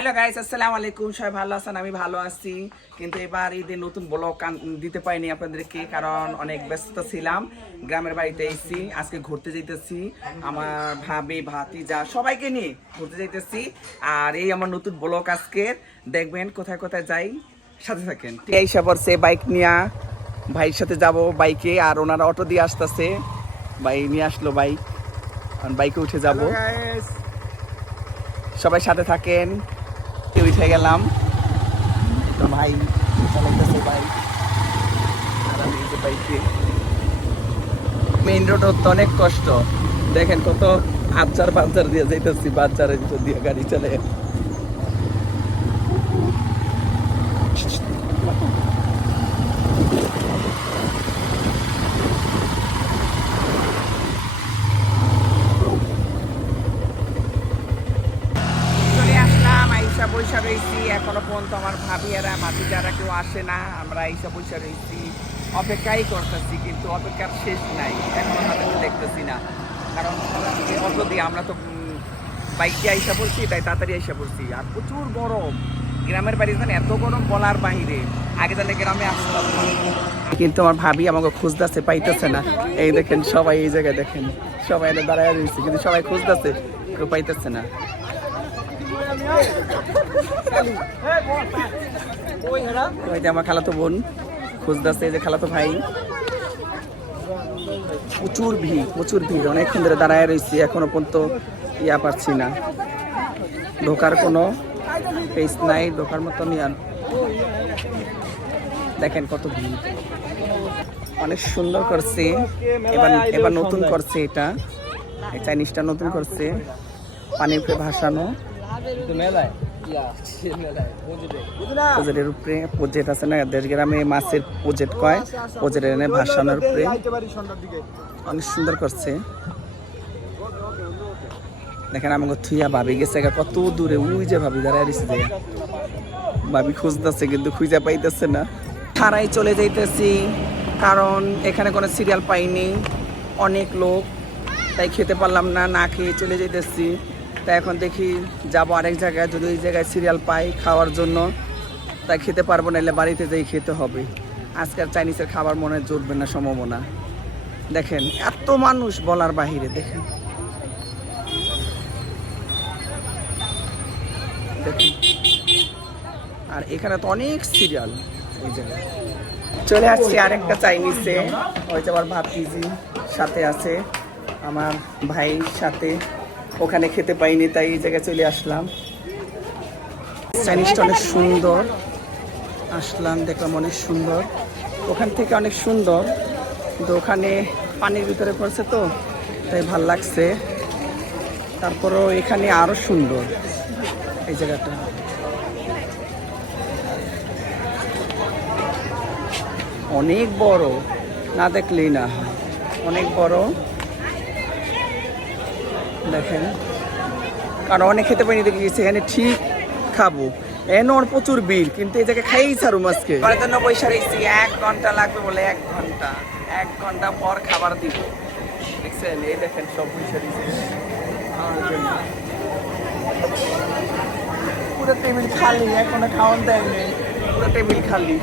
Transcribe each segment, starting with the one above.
Hello guys, আসসালামু আলাইকুম। সবাই ভালো আছেন? আমি ভালো আছি, কিন্তু এবার ঈদের নতুন ব্লগ দিতে পারিনি আপনাদেরকে, কারণ অনেক ব্যস্ত ছিলাম। গ্রামের বাড়িতে এসেছি, আজকে ঘুরতে যাইতেছি। আমার ভাবি ভাতিজা সবাইকে নিয়ে ঘুরতে যাইতেছি। আর এই আমার নতুন ব্লগ আজকে দেখবেন, কোথায় কোথায় যাই, সাথে থাকেন। এই সে বাইক নিয়ে ভাইয়ের সাথে যাব বাইকে, আর ওনারা অটো দিয়ে আসতেছে। ভাই নিয়ে আসলো বাইক, বাইকে উঠে যাব। সবাই সাথে থাকেন। উঠে গেলাম, তো ভাই চালাইতেছে বাইক, আর আমি এই যে বাইকে। মেইন রোড তো অনেক কষ্ট, দেখেন কত আবচার বাচ্চার দিয়ে যাইতেছি, বাচ্চারের ভিতর দিয়ে গাড়ি চলে। চলে আসলাম, আইসা বৈশা রয়েছি। এখনো পর্যন্ত আমার ভাবিয়ারা ভাতিজারা কেউ আসে না। আমরা আইসা বৈশা রয়েছি, অপেক্ষাই করতেছি, কিন্তু অপেক্ষার শেষ নাই। এখনো তাদেরকে দেখতেছি না, কারণ অটো দিয়ে আমরা তো বাইকে আইসা পড়ছি, তাই তাড়াতাড়ি আইসা পড়ছি। আর প্রচুর গরম, গ্রামের বাড়ি জানেন এত গরম বলার বাহিরে। আগে জানে গ্রামে আসতাম না, কিন্তু আমার ভাবি আমাকে খুঁজতেছে, পাইতেছে না। এই দেখেন সবাই এই জায়গায়, দেখেন সবাই এনে দাঁড়ায় রয়েছে, কিন্তু সবাই খুঁজতেছে, কেউ পাইতেছে না। ওই যে আমার খালাতো বোন খুঁজতেছে, এই যে খালাতো ভাই। প্রচুর ভিড়, অনেকক্ষণ ধরে দাঁড়ায় রয়েছি, এখনো পর্যন্ত পারছি না। ঢোকার কোনো পেস নাই, ঢোকার মতো দেখেন কত ভিড়। অনেক সুন্দর করছে, এবার নতুন করছে এটা, এই চাইনিজটা নতুন করছে, পানির উপরে ভাসানো। প্রজেক্টের উপরে প্রজেক্ট আছে না, দেশ গ্রামে মাছের প্রজেক্ট কয়, প্রজেক্টের এনে ভাসানোর উপরে অনেক সুন্দর করছে। দেখেন আমাকে থুইয়া ভাবি গেছে কত দূরে, ওই যে ভাবি দাঁড়ায় রয়েছে, যে ভাবি খুঁজতেছে, কিন্তু খুঁজে পাইতেছে না। ছাড়াই চলে যাইতেছি, কারণ এখানে কোনো সিরিয়াল পাইনি, অনেক লোক, তাই খেতে পারলাম না, না খেয়ে চলে যাইতেছি। তাই এখন দেখি যাবো আরেক জায়গায়, যদি ওই জায়গায় সিরিয়াল পাই খাওয়ার জন্য, তাই খেতে পারবো না, এলে বাড়িতে যাই খেতে হবে। আজকাল চাইনিজের খাবার মনে জুটবে না সম্ভাবনা। দেখেন এত মানুষ বলার বাহিরে, দেখেন আর এখানে তো অনেক সিরিয়াল। এই জায়গায় চলে আসছি আরেকটা চাইনিজে, ওই যে আমার ভাতিজি সাথে আছে, আমার ভাইয়ের সাথে। ওখানে খেতে পাইনি, তাই এই জায়গায় চলে আসলাম। চাইনিজটা অনেক সুন্দর, আসলাম, দেখলাম অনেক সুন্দর। ওখান থেকে অনেক সুন্দর, কিন্তু ওখানে পানির ভিতরে পড়ছে তো, তাই ভাল লাগছে। তারপরও এখানে আরো সুন্দর এই জায়গাটা, অনেক বড়, না দেখলেই না, অনেক বড়। দেখেন, কারণ অনেক খেতে পারিনি, দেখে গেছি এখানে ঠিক খাবো, এনর প্রচুর বিল, কিন্তু এই জায়গায় খাইই ছাড়ুম আজকে। আমার জন্য পয়সা রেখেছি, 1 ঘন্টা লাগবে বলে, 1 ঘন্টা পর খাবার দিব। দেখছেন, এই দেখেন সব পয়সা দিচ্ছে পুরো টেবিল খালি, এখনো খাওয়ান দেয়নি, পুরো টেবিল খালি।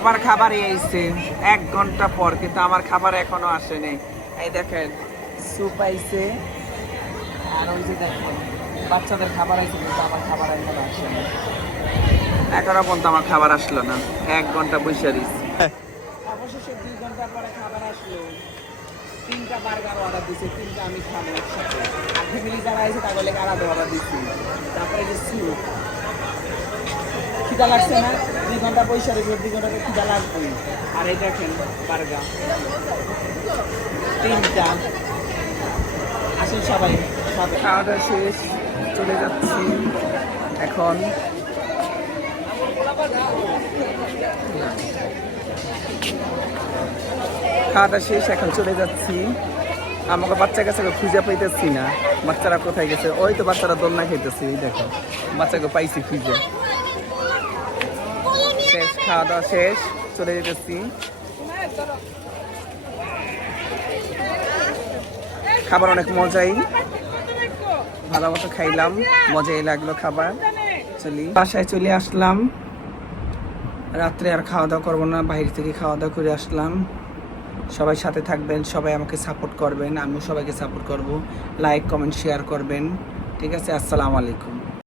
আমার খাবার এসেছে 1 ঘন্টা পর, কিন্তু আমার খাবার এখনো আসেনি। এই দেখেন স্যুপ আইছে, আর ওই যে দেখেন বাচ্চাদের খাবার আইছে, কিন্তু আমার খাবার এখনো আসেনি। এখনো পর্যন্ত আমার খাবার আসলো না, 1 ঘন্টা বসে দিচ্ছি। অবশেষে 2 ঘন্টা পরে খাবার আসলো। 3টা বার্গার অর্ডার দিচ্ছে, 3টা আমি খাবো একসাথে। আর ফ্যামিলি যারা আছে তাহলে আলাদা অর্ডার দিচ্ছি। তারপরে যে স্যুপ, খিদা লাগছে না, 2 ঘন্টা পয়সা রেখে 2 ঘন্টা খিদা লাগবে। আর এই দেখেন বার্গার 3টা। আসেন সবাই, খাওয়া দাওয়া শেষ, চলে যাচ্ছি এখন। খাওয়া দাওয়া শেষ, এখন চলে যাচ্ছি। আমাকে বাচ্চা কাছে খুঁজে পাইতেছি না, বাচ্চারা কোথায় গেছে? ওই তো বাচ্চারা দোলনা খেতেছে, এই দেখো বাচ্চাকে পাইছি খুঁজে। শেষ, খাওয়া দাওয়া শেষ, চলে যেতেছি। খাবার অনেক মজাই, ভালো মতো খাইলাম, মজাই লাগলো খাবার। অ্যাকচুয়ালি বাসায় চলে আসলাম, রাত্রে আর খাওয়া দাওয়া করবো না, বাইরে থেকে খাওয়া দাওয়া করে আসলাম। সবাই সাথে থাকবেন, সবাই আমাকে সাপোর্ট করবেন, আমিও সবাইকে সাপোর্ট করব, লাইক কমেন্ট শেয়ার করবেন। ঠিক আছে, আসসালামু আলাইকুম।